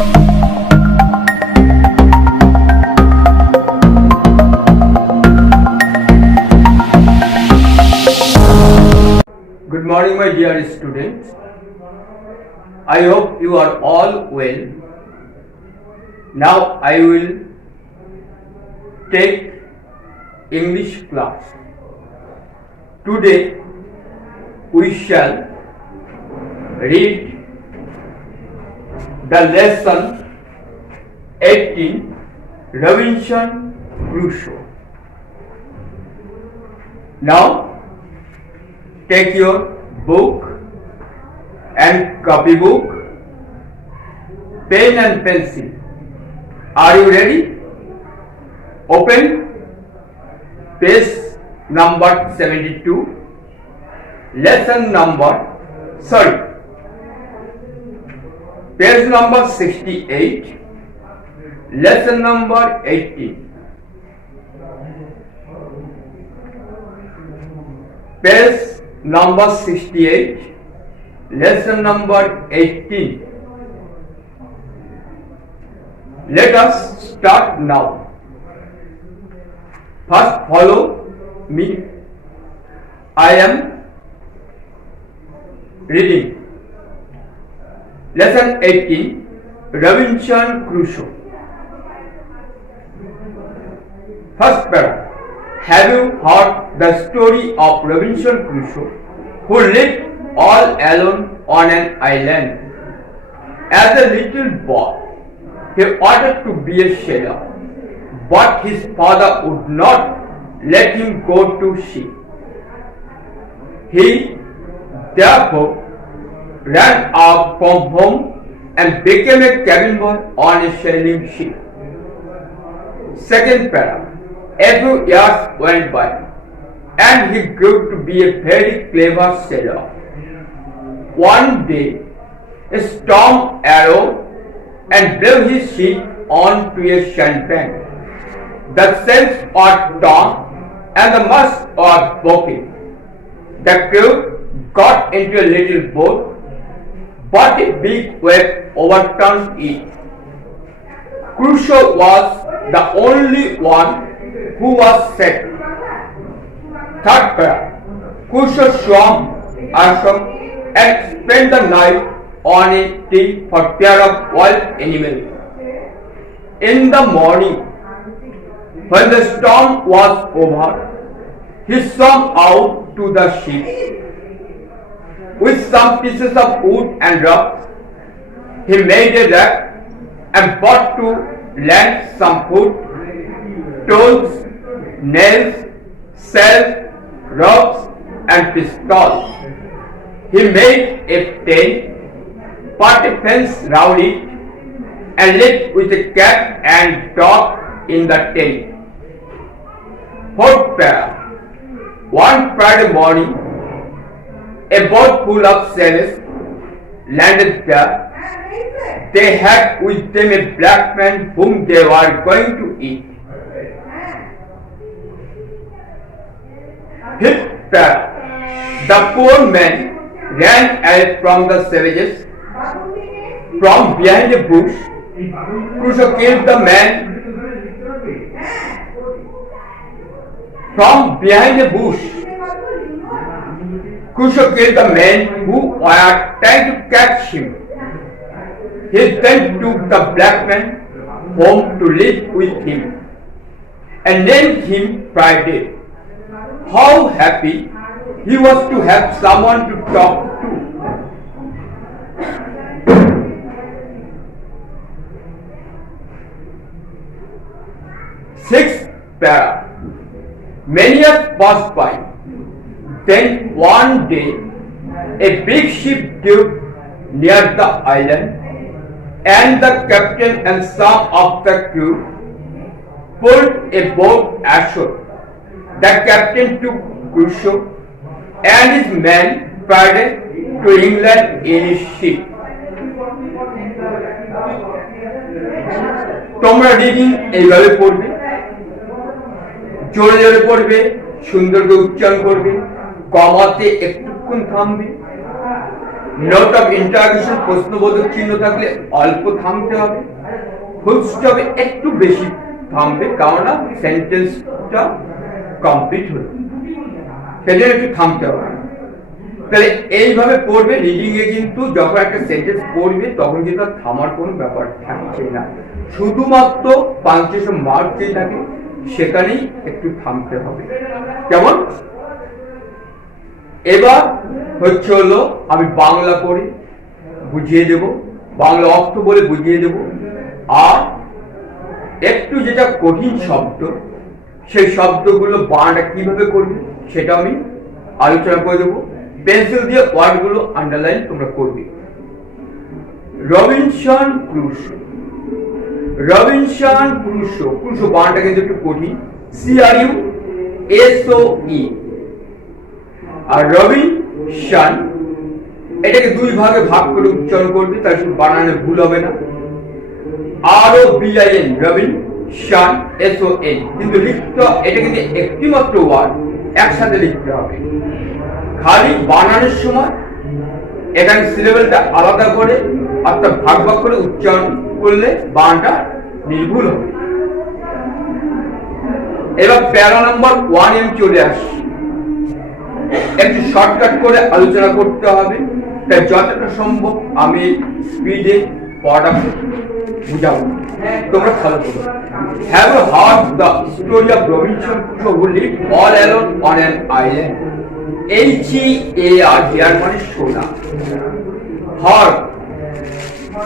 Good morning, my dear students. I hope you are all well. Now I will take English class. Today we shall read the lesson 18, Robinson Crusoe. Now take your book and copybook, pen and pencil. Are you ready? Open page number 72, page number 68, lesson number 18. Page number 68, lesson number 18. Let us start now. First follow me. I am reading lesson 18, Robinson Crusoe. First paragraph. Have you heard the story of Robinson Crusoe, who lived all alone on an island? As a little boy, he wanted to be a sailor, but his father would not let him go to sea. He therefore ran out from home and became a cabin boy on a sailing ship. Second paragraph. A few years went by, and he grew to be a very clever sailor. One day, a storm arose and blew his ship onto a sandbank. The sails were torn and the mast was broken. The crew got into a little boat, but a big wave overturned it. Crusoe was the only one who was saved. Third paragraph. Crusoe swam ashore and spent the night on a tree for fear of wild animals. In the morning, when the storm was over, he swam out to the ship. With some pieces of wood and rocks, he made a raft and brought to land some food, tools, nails, shells, ropes, and pistols. He made a tent, put a fence round it, and lived with a cat and dog in the tent. Fourth paragraph. One Friday morning, a boat full of sailors landed there. They had with them a black man whom they were going to eat. Fifth paragraph. The poor man ran away from the savages. From behind a bush, Crusoe killed the man. From behind a bush, Crusoe killed the men who were trying to catch him. He then took the black man home to live with him and named him Friday. How happy he was to have someone to talk to. Sixth paragraph. Many years passed by. Then one day, a big ship docked near the island, and the captain and some of the crew pulled a boat ashore. The captain took Crusoe and his men Friday to England in his ship. তোমরা reading এইভাবে পড়বে, জোরে জোরে পড়বে, সুন্দর করে উচ্চারণ করবে, কমাতে একটুক্ষণ থামবে, নোট অফ ইন্টারোগেশন প্রশ্নবোধক চিহ্ন থাকলে অল্প থামতে হবে, ফুল স্টপে একটু বেশি থামবে, কারণ সেন্টেন্সটা কমপ্লিট হলো, সেজন্য একটু থামতে হবে। তাহলে এইভাবে পড়বে। রিডিং এ কিন্তু যখন একটা সেন্টেন্স পড়বে তখন কিন্তু থামার কোনো ব্যাপার থাকছে না, শুধুমাত্র পাঞ্চুয়েশন মার্ক যে থাকে সেখানেই একটু থামতে হবে। কেমন? এবার হচ্ছে হলো আমি বাংলা করে বুঝিয়ে দেব, বাংলা অর্থ বলে বুঝিয়ে দেব, আর একটু যেটা কঠিন শব্দ সেই শব্দগুলো বানানটা কিভাবে করবে সেটা আমি আলোচনা করে দেবো। পেন্সিল দিয়ে ওয়ার্ডগুলো আন্ডারলাইন তোমরা করবে। Robinson Crusoe, Robinson Crusoe, Crusoe বানানটা কিন্তু একটু কঠিন, CRUSOE। আর রবিনসন এটাকে দুই ভাগে ভাগ করে উচ্চারণ করবে, তার শুধু বানানে ভুল হবে না। ROBIN, রবিনসন, SON, কিন্তু লিখতে এটা কিন্তু একটি মাত্র ওয়ার্ড, একসাথে লিখতে হবে। খালি বানানোর সময় এখানে সিলেবেলটা আলাদা করে অর্থাৎ ভাগ ভাগ করে উচ্চারণ করলে বানানটা নির্ভুল হবে। এবার প্যারা নাম্বার 1M চলে আসে, একটু শর্টকাট করে আলোচনা করতে হবে, তাই যতটা সম্ভব আমি স্পিডে পড়া বুঝাবো, তোমরা ভালো করো। Have you heard the story of Robinson Crusoe who lived all alone on an island? HEAR, hear মানে শোনা। হার্ড,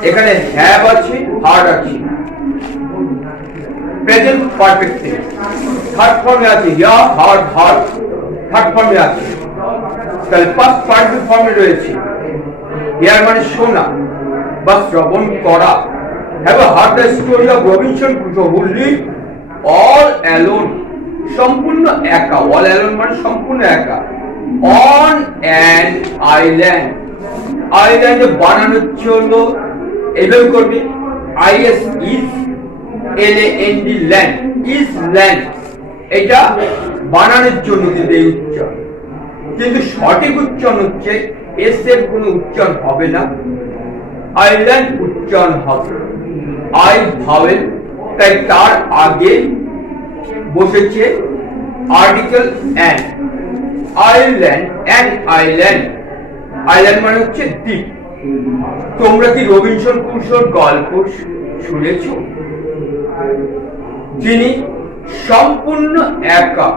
এখানে হ্যাভ আছে, হার্ড আছে, প্রেজেন্ট পারফেক্ট টেন্স, থার্ড ফর্মে আছে, ইয়া হার্ড হার্ড, থার্ড ফর্মে আছে, তাহলে পাস্ট পারফেক্ট ফর্মে রয়েছে। হেয়ার মানে শোনা বা শ্রবণ করা। Have you heard the story of Robinson Crusoe who lived all alone, সম্পূর্ণ একা, all alone মানে সম্পূর্ণ একা, on an island, আইল্যান্ডে বানানো হলো এইভাবে করবে, IS is LAND, land, is land, এটা বানানোর জন্য কিন্তু এই উচ্চারণ, কিন্তু সঠিক উচ্চারণ হচ্ছে এস এর কোনো উচ্চারণ হবে না, আইল্যান্ড উচ্চারণ হবে। আই ভাওয়েল, তাই তার আগে বসেছে article and, island and island, island মানে হচ্ছে দ্বীপ। তোমরা কি রবিনসন ক্রুসোর গল্প শুনেছ? যিনি সম্পূর্ণ একা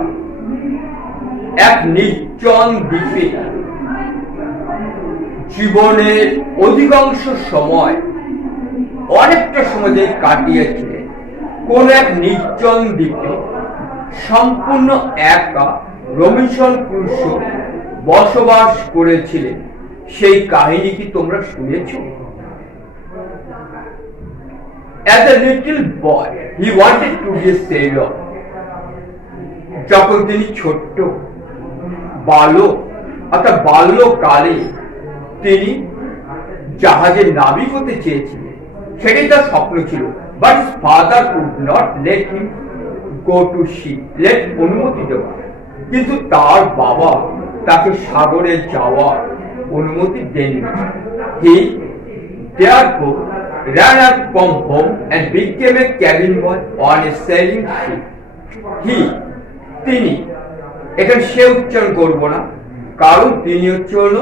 এক নির্জন দ্বীপে জীবনের অধিকাংশ সময়, অনেকটা সময় কাটিয়েছিলেন কোন এক নির্জন দ্বীপে, সম্পূর্ণ একা রবিনসন ক্রুসো বসবাস করেছিলেন। সেই কাহিনী কি তোমরা শুনেছ? As a little boy, he wanted to be a sailor. যখন তিনি ছোট্ট বালক অর্থাৎ বাল্যকালে তিনি জাহাজের নাবিক হতে চেয়েছিলেন, সেটাই তার স্বপ্ন ছিল। But his father could not let him go to sea, let অনুমতি দেওয়া, কিন্তু তার বাবা তাকে সাগরে যাওয়ার অনুমতি দেননি। He therefore ran out from home and became a cabin boy on a sailing ship. He, তিনি, এখানে সে উচ্চারণ করব না, কারণ তিনি হচ্ছে হলো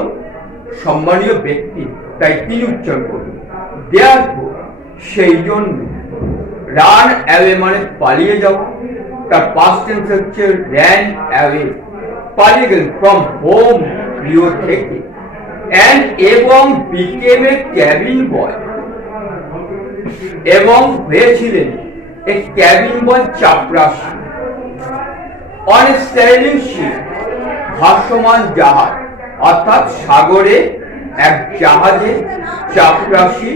সম্মানীয় ব্যক্তি, তাই তিনি উচ্চারণ করবেন। Therefore, সেই জন্য, রান অ্যাওয়ে মানে পালিয়ে যাওয়া, তার পাস্ট টেন্স হচ্ছে ran away, পালিয়ে গেলেন, ফ্রম হোম, গৃহ থেকে, and এবং became a cabin boy, এবং হয়েছিলেন এক ক্যাবিন বয় চাপরাশি, on a sailing ship, ভাসমান জাহাজ, অর্থাৎ সাগরে এক জাহাজে চাপরাশি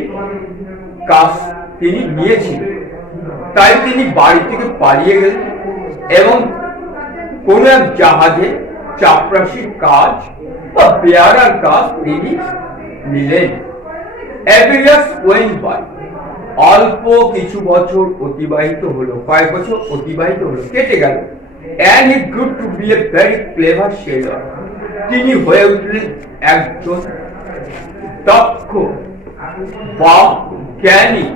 কাজ তিনি নিয়েছিলেন। তাই তিনি বাড়ি থেকে পালিয়ে গেলেন এবং কোন এক জাহাজে চাপরাশির কাজ বা বেয়ারার কাজ তিনি নিলেন। Every year went by, অল্প কিছু বছর অতিবাহিত হলো, কয়েক বছর অতিবাহিত হলো, কেটে গেল। And he grew to be a very clever sailor, তিনি হয়ে উঠলেন একজন দক্ষ বা জ্ঞানী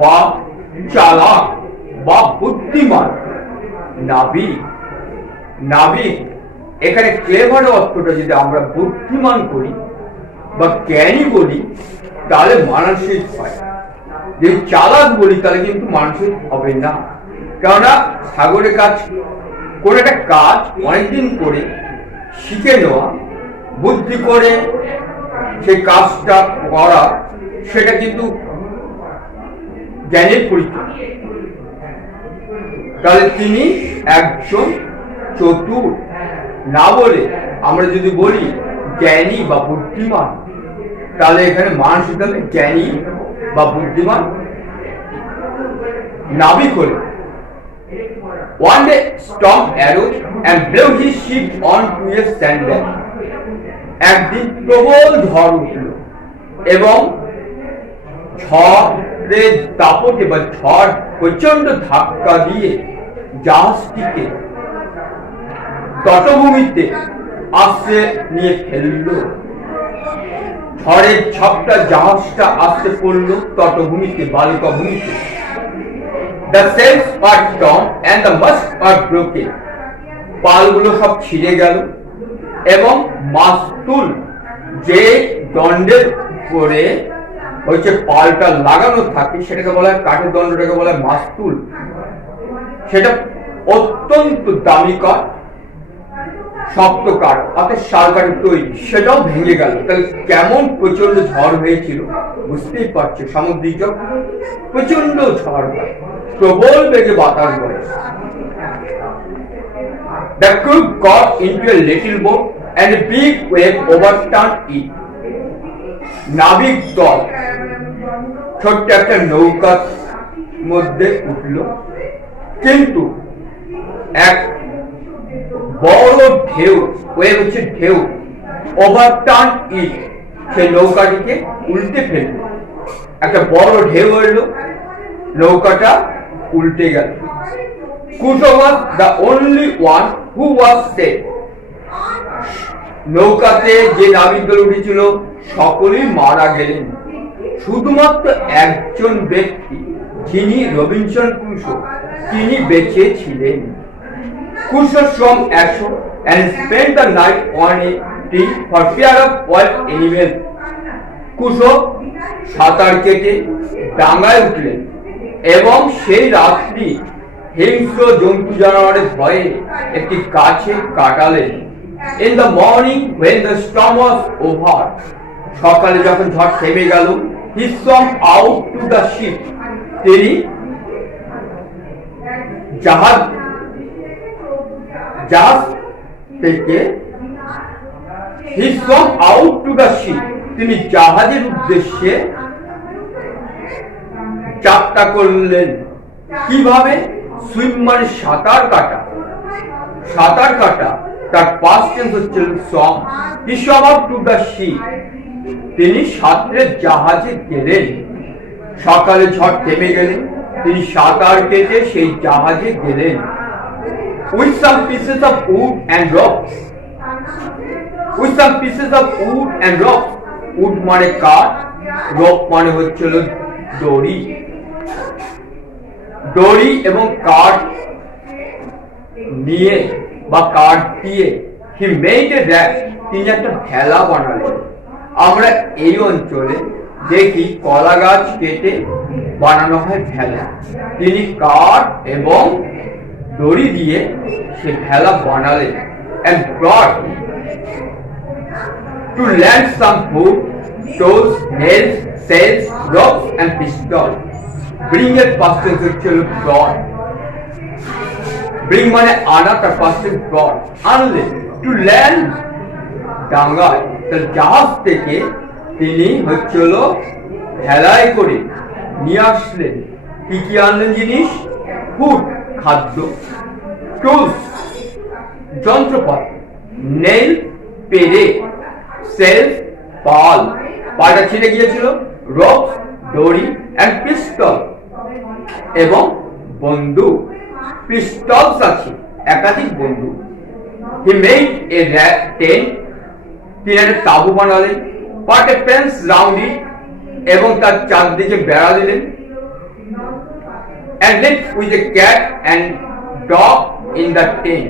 বা চালাক বা বুদ্ধিমান। নাবিক, নাবিক এখানে ক্লেভার অর্থটা যদি আমরা বুদ্ধিমান করি বা জ্ঞানী বলি তাহলে মানসিক হয়, যদি চালাক বলি তাহলে কিন্তু মানসিক হবে না। কেননা সাগরের কাজ, কোন একটা কাজ অনেকদিন করে শিখে নেওয়া, বুদ্ধি করে সেই কাজটা করা, সেটা কিন্তু জ্ঞানের পরিচয়। তাহলে তিনি একজন চতুর না বলে আমরা যদি বলি জ্ঞানী বা বুদ্ধিমান, তাহলে এখানে মানসিক হবে জ্ঞানী বা বুদ্ধিমান। নাবিক হল one day storm arose and blew his ship onto a sandbank. একদিন প্রবল ঝড় উঠল এবং ঝড়ের দাপটে বা ঝড় প্রচন্ড ধাক্কা দিয়ে জাহাজটিকে তটভূমিতে আশ্রে নিয়ে ফেলল। ঝড়ের ঝাপটা জাহাজটা আশ্রে পড়ল তটভূমিতে, বালুকা ভূমিতে। The sails are torn and the masts are broken. পালগুলো সব ছিঁড়ে গেল এবং মাস্তুল, যে দণ্ডের করে হচ্ছে পালটা লাগানো থাকে সেটাকে বলা হয়, কাঠের দণ্ডটাকে বলা হয় মাস্তুল, সেটা অত্যন্ত দামি কাঠ, শক্ত কাঠ, অর্থাৎ শাল কাঠের তৈরি, সেটাও ভেঙে গেল। তাহলে কেমন প্রচন্ড ঝড় হয়েছিল বুঝতেই পারছো। সামুদ্রিক জগৎ প্রচন্ড ঝড় হয়, প্রবল বেগে বাতাস বয়। The crew got into a little boat and a big wave overturned it. নাবিক দল ছোট্ট একটা নৌকার মধ্যে উঠল, কিন্তু এক বড় ঢেউ, ওয়েভ হচ্ছে ঢেউ, ওভারটার্ন ইট, সেই নৌকাটিকে উল্টে ফেলল। একটা বড় ঢেউ এলো, নৌকাটা উল্টে গেল। কুশো was the only one who was saved. নৌকাতে যে নাবিকদল উঠেছিল সকলেই মারা গেলেন, শুধুমাত্র একজন ব্যক্তি যিনি রবিনসন ক্রুসো, তিনি বেঁচে ছিলেন। Crusoe swam ashore and spent the night on a tree for fear of wild animals. কুশো সাঁতার কেটে ডাঙায় উঠলেন এবং সেই রাত্রি হিংস্র জন্তু জানোয়ারের ভয়ে একটি গাছে কাটালেন। In the morning when the storm was over, সকালে যখন ঝড় থেমে গেল, he swam out to the ship, তিনি জাহাজ থেকে he swam out to the ship, তিনি জাহাজের উদ্দেশ্যে যাত্রা করলেন। কিভাবে? সুইম মানে সাঁতার কাটা, সাঁতার কাটা তার পাস্ট টেন্স হচ্ছে swam. He swam out to the ship, তিনি সাঁতরে জাহাজে গেলেন। সকালে ঝড় থেমে গেলেন, তিনি সাঁতার কেটে সেই জাহাজে গেলেন। With some pieces of wood and rocks, with some pieces of wood and rocks, wood মানে কাঠ, rock মানে হচ্ছিল দড়ি, দড়ি এবং কাঠ নিয়ে বা কাঠ দিয়ে he made a raft, তিনি একটা ভেলা বানালেন। আমরা এই অঞ্চলে দেখি কলা গাছ কেটে বানানো হয় ভেলা, তিনি কাঠ এবং দড়ি দিয়ে সে ভেলা বানালেন। and brought to land some food, tools, nails, sails, ropes and pistols. Bring এর past tense হচ্ছে brought, bring মানে আনা, তার past tense brought, আনলেন। to land ডাঙ্গায়, তার জাহাজ থেকে তিনি হচ্ছিল ভেলায় করে নিয়ে আসলেন। কি কি আনলেন জিনিস? ফুড খাদ্য, টুলস যন্ত্রপাতি, নেল পেরে, সেলস পাল, পালটা ছিঁড়ে গিয়েছিল, রপস দড়ি, এন্ড পিস্তল এবং বন্দুক। পিস্তলস আছে, একাধিক বন্দুক। হি মেড এ টেন্ট, তিনি একটা তাঁবু বানালেন। put a fence round it এবং তার চারদিকে বেড়া দিলেন, and left with a cat and dog in the tent,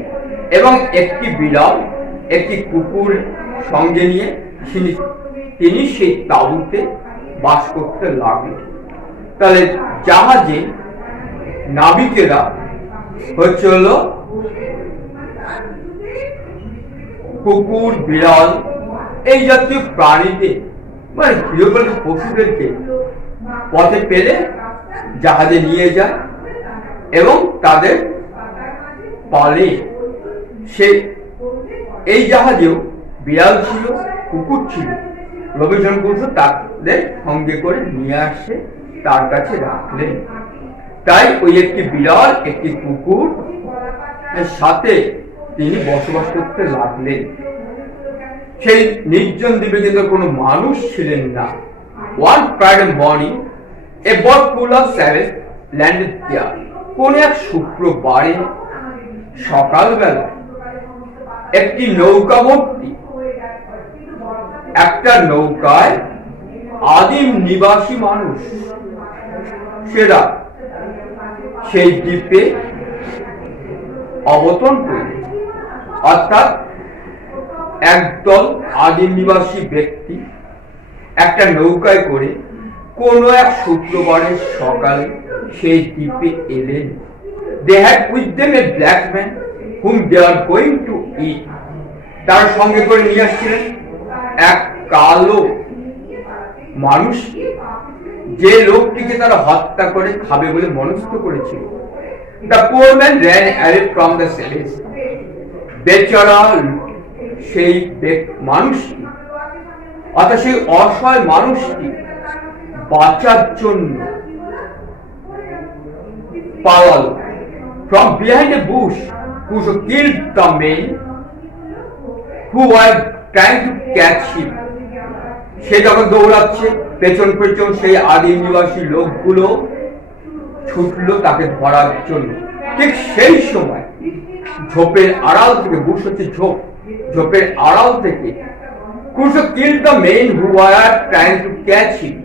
এবং একটি বিড়াল একটি কুকুর সঙ্গে নিয়ে তিনি সেই তাঁবুতে বাস করতে লাগলেন। তাহলে জাহাজে নাবিকেরা হচ্ছে হলো কুকুর, বিড়াল এই জাতীয় প্রাণীদের মানে গৃহপালিত পশুদেরকে পথে পেলে জাহাজে নিয়ে যায় এবং তাদের পালে। সে এই জাহাজেও বিড়াল ছিল, কুকুর ছিল। রবিনসন ক্রুসো তাদের সঙ্গে করে নিয়ে আসে, তার কাছে রাখলেন। তাই ওই একটি বিড়াল, একটি কুকুর সাথে তিনি বসবাস করতে লাগলেন। সেই নির্জন দ্বীপে কিন্তু কোনো মানুষ ছিলেন না। One Friday morning, a boat full of sailors landed there. কোন এক শুক্রবারে সকালবেলা একটি নৌকা ভর্তি, একটা নৌকায় আদিম নিবাসী মানুষ সেরা সেই দ্বীপে অবতরণ করল। অর্থাৎ একদল আদিম নিবাসী ব্যক্তি একটা নৌকায় করে কোন এক শুক্রবারের সকালে সেই দ্বীপে এলেন। They had with them a black man whom they are going to eat. তার সঙ্গে করে নিয়ে আসছিলেন এক কালো মানুষ, যে লোকটিকে তারা হত্যা করে খাবে বলে মনস্থ করেছিল। The poor man ran away from the sailors. বেচারা সেই মানুষটি, অর্থাৎ সেই অসহায় মানুষটি বাঁচার জন্য পালালো। From behind a bush, Crusoe killed the men who were trying to catch him. সে যখন দৌড়াচ্ছে, পেছন পেছন সেই আদিম নিবাসী লোকগুলো ছুটলো তাকে ধরার জন্য। ঠিক সেই সময় ঝোপের আড়াল থেকে, বুশ হচ্ছে ঝোপ, ঝোপের আড়াল থেকে Crusoe killed the men who were trying to catch him.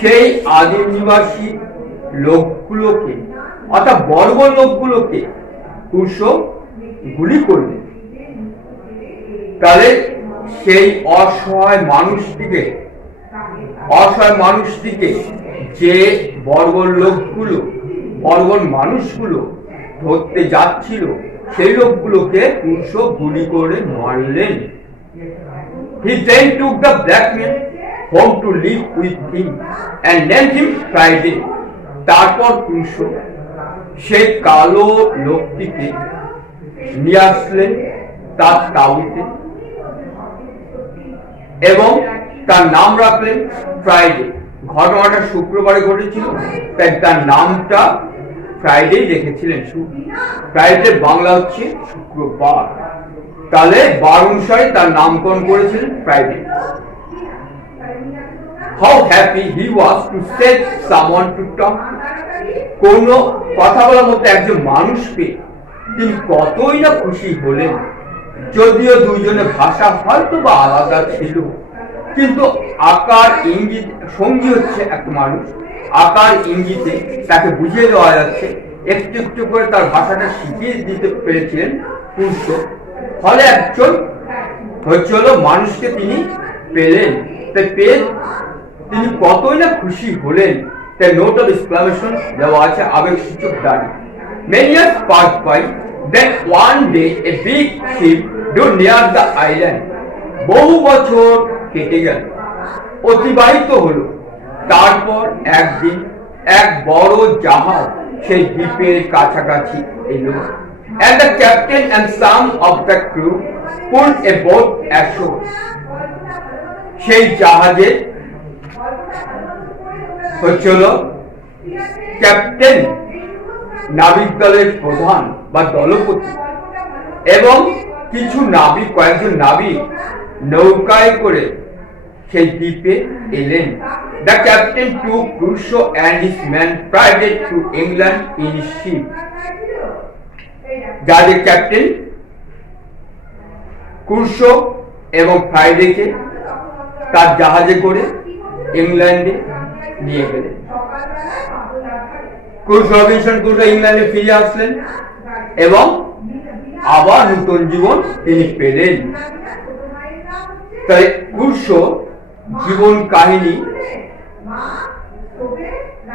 সেই আদিম নিবাসী লোকগুলোকে, অর্থাৎ বর্বর লোকগুলোকে Crusoe গুলি করলেন। তাহলে সেই অসহায় মানুষটিকে যে বর্বর মানুষগুলো ধরতে যাচ্ছিল, সেই লোকগুলোকে Crusoe গুলি করে মারলেন। He then took the black man home to live with him and named him Friday. তারপর Crusoe সেই কালো লোকটিকে নিয়ে আসলেন তার তাঁবুতে এবং তার নাম রাখলেন ফ্রাইডে। ঘটনাটা শুক্রবারে ঘটেছিল, তাই তার নামটা ফ্রাইডে রেখেছিলেন। ফ্রাইডে বাংলা হচ্ছে শুক্রবার, তাহলে বার অনুসারে তার নামকরণ করেছিলেন Friday. How happy he was to set someone to talk to. কোন কথা বলার মতো একজন মানুষ পেয়ে তিনি কতই না খুশি হলেন। যদিও দুইজনের ভাষা হয়তো বা আলাদা ছিল, কিন্তু আকার ইঙ্গিত, সঙ্গী হচ্ছে একটা মানুষ, আকার ইঙ্গিতে তাকে বুঝিয়ে দেওয়া যাচ্ছে। একটু একটু করে তার ভাষাটা শিখিয়ে দিতে পেরেছিলেন Crusoe। ফলে একজন হচ্ছে হলো মানুষকে তিনি পেলেন। তাই পেয়ে তিনি কতই না খুশি হলেন। তাই নোট অফ এক্সক্লামেশন দেওয়া আছে, আবেগসূচক দাঁড়ি। Many years passed by, then one day a big ship drew near the island. বহু বছর কেটে গেল, অতিবাহিত হলো। তারপর একদিন এক বড় জাহাজ সেই দ্বীপের কাছাকাছি এলো। And the captain and some of the crew pulled a boat ashore. সেই জাহাজে হচ্ছিল ক্যাপ্টেন, নাবিক দলের প্রধান বা দলপতি, এবং কিছু নাবিক, কয়েকজন নাবিক নৌকায় করে সেই দ্বীপে এলেন। The captain took Crusoe and his men Friday to England in his ship. যাদের ক্যাপ্টেন Crusoe এবং ফ্রাইডেকে তার জাহাজে করে ইংল্যান্ডে নিয়ে গেলেন। ক্রুস রবিনসন ক্রুসো ইংল্যান্ডে ফিরে আসলেন এবং আবার নতুন জীবন তিনি পেলেন। তাই ক্রুসো জীবন কাহিনী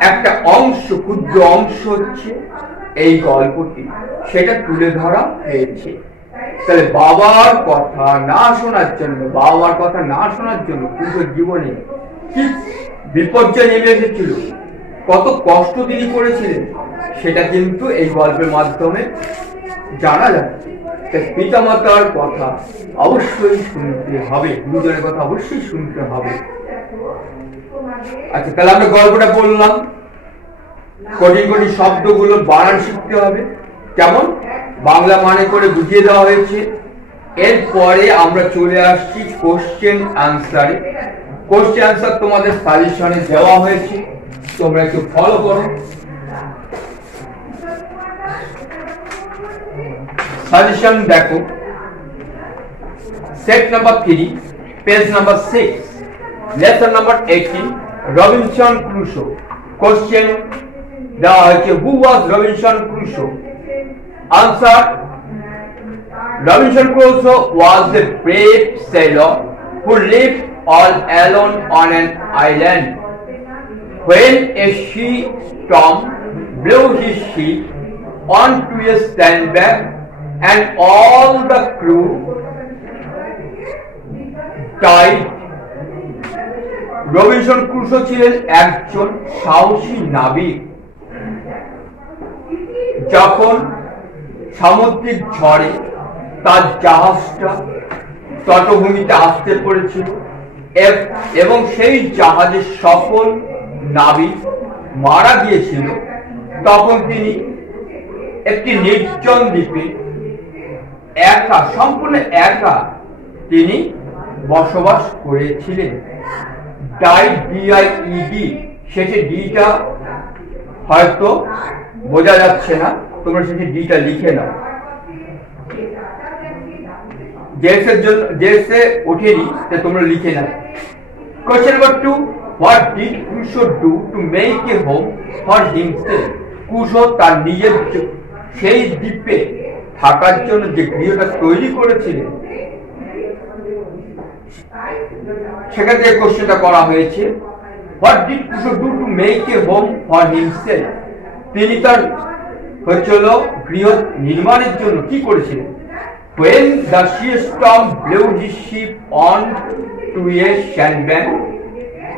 একটা অংশ, ক্ষুদ্র অংশ হচ্ছে এই গল্পটি, সেটা তুলে ধরা হয়েছে। তাহলে বাবার কথা না শোনার জন্য ক্রুসোর জীবনে কি বিপর্যয় নেমে এসেছিল, কত কষ্ট তিনি করেছিলেন, সেটা কিন্তু এই গল্পের মাধ্যমে জানা যাচ্ছে। পিতা মাতার কথা অবশ্যই শুনতে হবে, গুরুজনের কথা অবশ্যই শুনতে হবে। আচ্ছা, তাহলে আমরা গল্পটা বললাম, কঠিন কঠিন শব্দগুলো বানান শিখতে হবে, কেমন বাংলা মানে করে বুঝিয়ে দেওয়া হয়েছে। এরপরে আমরা চলে আসছি কোশ্চেন আনসারে। কোশ্চেন আনসার তোমাদের সাজেশনে দেওয়া হয়েছে, তোমরা একটু ফলো করো। সাজেশন দেখো, set number 3, page number 6, lesson number 18, Robinson Crusoe. Question দেওয়া হয়েছে, who was Robinson Crusoe? Answer, Robinson Crusoe was a brave sailor who lived all alone on an island. When a sea storm blew his ship onto a sandbank and all the crew died. Robinson Crusoe ছিলেন একজন সাহসী নাবিক। যখন সামুদ্রিক ঝড়ে তার জাহাজটা তটভূমিতে আসতে পড়েছিল এবং সেই জাহাজের সকল নাবিক মারা গিয়েছিল, তখন তিনি একটি নির্জন দ্বীপে একা, সম্পূর্ণ একা তিনি বসবাস করেছিলেন। ডিআইইডি, শেষে ডিটা হয়তো বোঝা যাচ্ছে না, তোমরা শেষে ডিটা লিখে নাও। জেসে ওঠেনি, তোমরা লিখে নাও। Question number 2, what did Crusoe do to make a home for himself? Crusoe তার নিজের সেই দ্বীপে থাকার জন্য যে গৃহটা তৈরি করেছিলেন, সেখান থেকে কোশ্চেনটা করা হয়েছে, what did Crusoe do to make a home for himself? তিনি তার হচ্ছিল গৃহ নির্মাণের জন্য কি করেছিলেন? When the sea storm blew his ship on to a sandbank,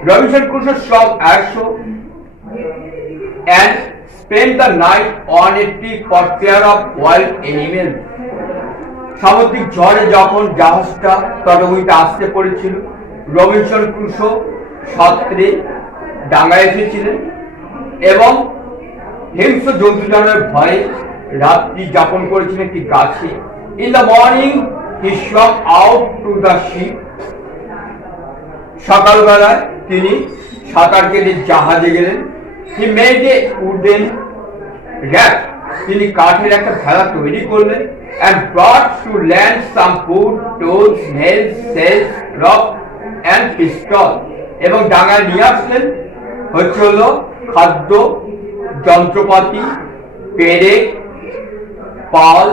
Robinson Crusoe saw ashore and spent the night on a tree for fear of wild animals. সামুদ্রিক ঝড়ে যখন জাহাজটা তটভূমিতে আসতে পড়েছিল, রবিনসন ক্রুসো সাঁতরে ডাঙায় এসেছিলেন এবং হিংস্র জন্তু জানোয়ারের ভয়ে রাত্রি যাপন করেছিলেন একটি গাছে। In the morning, he swam out to the ship. সকালবেলায় তিনি সাঁতার কেটে জাহাজে গেলেন। He made a wooden raft. তিনি কাঠের একটা ভেলা তৈরি করলেন and brought to land some food, tools, nails, sails, rope and pistol. এবং ডাঙায় নিয়ে আসলেন হচ্ছিল খাদ্য, যন্ত্রপাতি, পেরেক, পাল,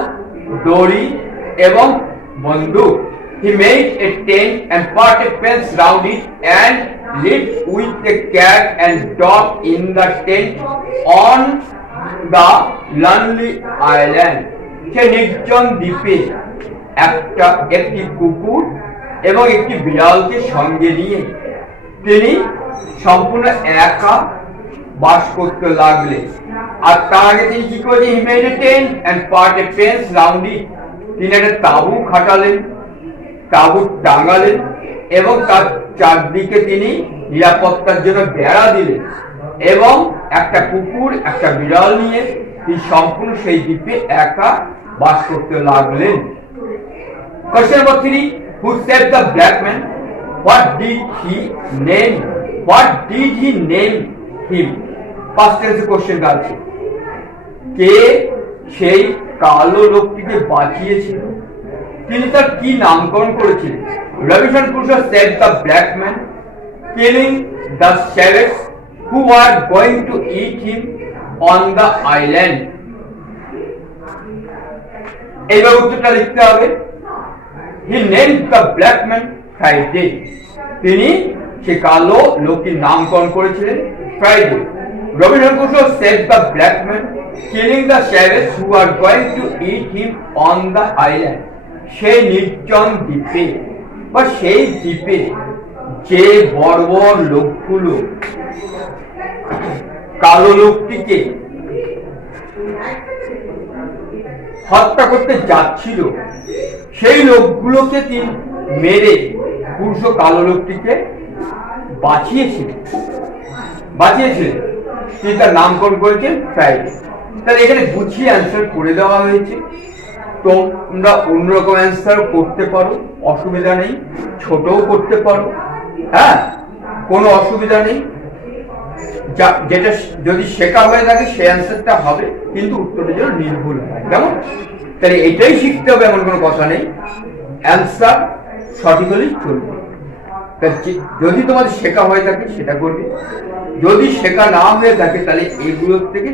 দড়ি এবং বন্দুক। He made a tent and put a fence round it and lived with the cat and dog in the tent on the lonely island. সে নির্জন দ্বীপে একটি কুকুর এবং একটি বিড়ালকে সঙ্গে নিয়ে তিনি সম্পূর্ণ একা বাস করতে লাগলেন। আর তার আগে তিনি কি করলেন? He made a tent and put a fence round it. তিনি একটা তাঁবু খাটালেন, তাঁবু টাঙালেন এবং তার চারদিকে তিনি নিরাপত্তার জন্য বেড়া দিলেন এবং একটা কুকুর, একটা বিড়াল নিয়ে তিনি সম্পূর্ণ সেই দ্বীপে একা বাস করতে লাগলেন। Question number 3, who saved the black man? What did he name? What did he name him? First টেন্সে কোশ্চেনটা আছে, কে সেই কালো লোকটিকে বাঁচিয়েছিল? তিনি তার কি নামকরণ করেছিলেন? Robinson Crusoe saved the black man, killing the savages who were going to eat him on the island. এইবার উত্তরটা লিখতে হবে। He named the black man Friday. তিনি সে কালো লোকটির নামকরণ করেছিলেন Friday. Robinson Crusoe saved the black man, killing the savages who were going to eat him on the island. সেই নির্জন দ্বীপে বা সেই দ্বীপে যে বর্বর লোকগুলো কালো লোকটিকে হত্যা করতে যাচ্ছিল, সেই লোকগুলোকে তিনি মেরে পুরুষ কালো লোকটিকে বাঁচিয়েছিলেন। তিনি তার নামকরণ করেছেন ফ্রাইডে। তাহলে এখানে গুছিয়ে অ্যান্সার করে দেওয়া হয়েছে। তোমরা অন্যরকম অ্যান্সার করতে পারো, অসুবিধা নেই, ছোটও করতে পারো, হ্যাঁ, কোনো অসুবিধা নেই। যেটা যদি শেখা হয়ে থাকে সেই অ্যান্সারটা হবে, কিন্তু উত্তরটা যেন নির্ভুল হয়। কেমন? তাহলে এটাই শিখতে হবে, এমন কোনো কথা নেই। অ্যান্সার সঠিক হলেই চলবে। যদি তোমাদের শেখা হয়ে থাকে সেটা করবে, যদি শেখা না হয়ে থাকে তাহলে এগুলোর থেকে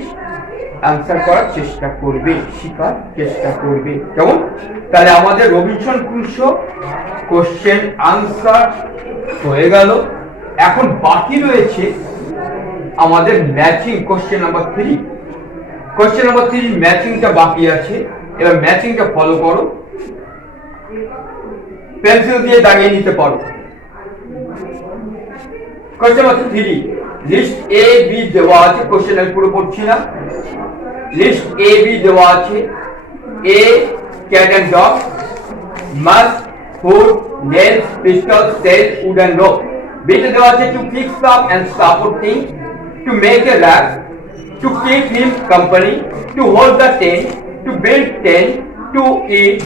অ্যান্সার করার চেষ্টা করবে, শেখার চেষ্টা করবে। কেমন? তাহলে আমাদের রবিনসন ক্রুসো কোশ্চেন আনসার হয়ে গেল। এখন বাকি রয়েছে আমাদের matching question number 3। Question number 3 ম্যাচিংটা বাকি আছে। এবার ম্যাচিংটা ফলো করো, পেন্সিল দিয়ে দাগিয়ে নিতে পারো। কোশ্চেন নাম্বার 3, লিস্ট এ বি দেওয়া আছে। কোশ্চেন আমি পুরো পড়ছি না। লিস্ট এ বি দেওয়া আছে। A cat and dog, mask, food, nails, pistol, cell, wood and rope. বিতে দেওয়া আছে to fix up and support thing, to make a raft, to keep him company, to hold the tent, to build tent, to eat,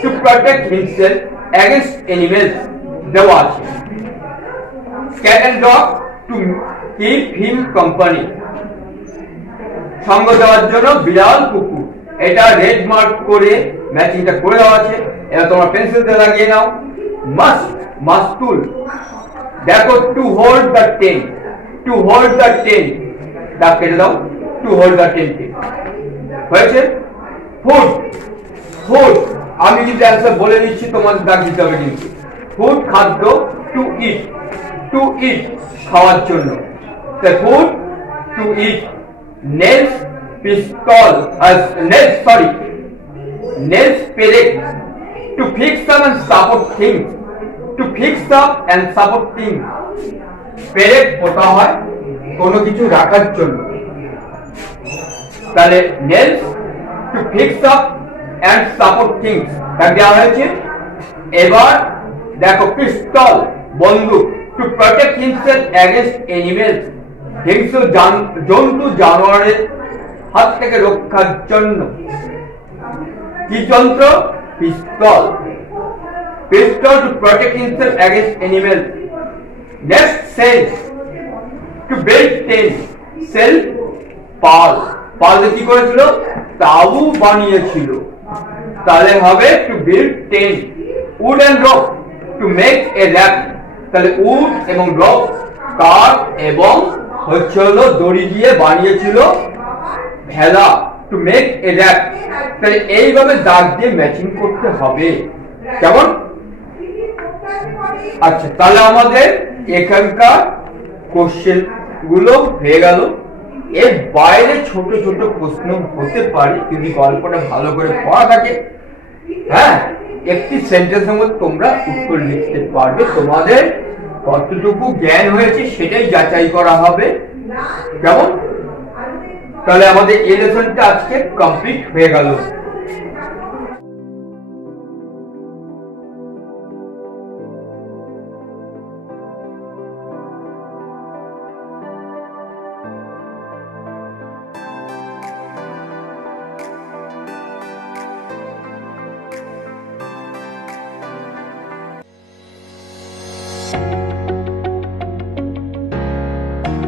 to protect himself against animals. দেওয়া আছে। Cat and dog, to keep him company, সঙ্গ দেওয়ার জন্য বিড়াল কুকুর। এটা red mark করে ম্যাচিংটা করে দেওয়া আছে। এবার তোমরা পেন্সিল দিয়ে লাগিয়ে নাও। মাস্ট টুল, দেখো to hold the tent, to hold the tent, দাগ কেটে দাও। টু হোল্ড দ্য টেন্ট হয়েছে। ফুড, ফুড আমি কিন্তু অ্যান্সার বলে দিচ্ছি, তোমাদের দাগ দিতে হবে কিন্তু। ফুড খাদ্য, টু ইট, টু ইট খাওয়ার জন্য, food to eat. Nails pistol, nails পেরেক, to fix up and support things, to fix up and support things. পেরেক পোতা হয় কোনো কিছু রাখার জন্য। তাহলে nails to fix up and support things দেওয়া হয়েছে। এবার দেখো পিস্তল বন্দুক, to protect himself against animals, হিংস্র জন্তু জানোয়ারের হাত থেকে রক্ষার জন্য। কি যন্ত্র? Pistol. Pistol to protect himself against animals. Next sail, to build tent, sell পাল, পাল কি করেছিল? তাঁবু বানিয়েছিল। তাহলে হবে to build tent. Wood and rope, to make a raft. তাহলে উড এবং রপ কাঠ এবং হচ্ছে হলো দড়ি দিয়ে বানিয়েছিল ভেলা, টু মেক এ র্যাফট। তাহলে এইভাবে দাগ দিয়ে ম্যাচিং করতে হবে। কেমন? আচ্ছা, তাহলে আমাদের এখানকার কোশ্চেন গুলো হয়ে গেল। এর বাইরে ছোট ছোট প্রশ্ন হতে পারে যদি গল্পটা ভালো করে পড়া থাকে। হ্যাঁ, একটি সেন্টেন্সের মধ্যে তোমরা উত্তর লিখতে পারবে। তোমাদের কতটুকু জ্ঞান হয়েছে সেটাই যাচাই করা হবে। কেমন? তাহলে আমাদের এই লেসনটা আজকে কমপ্লিট হয়ে গেল।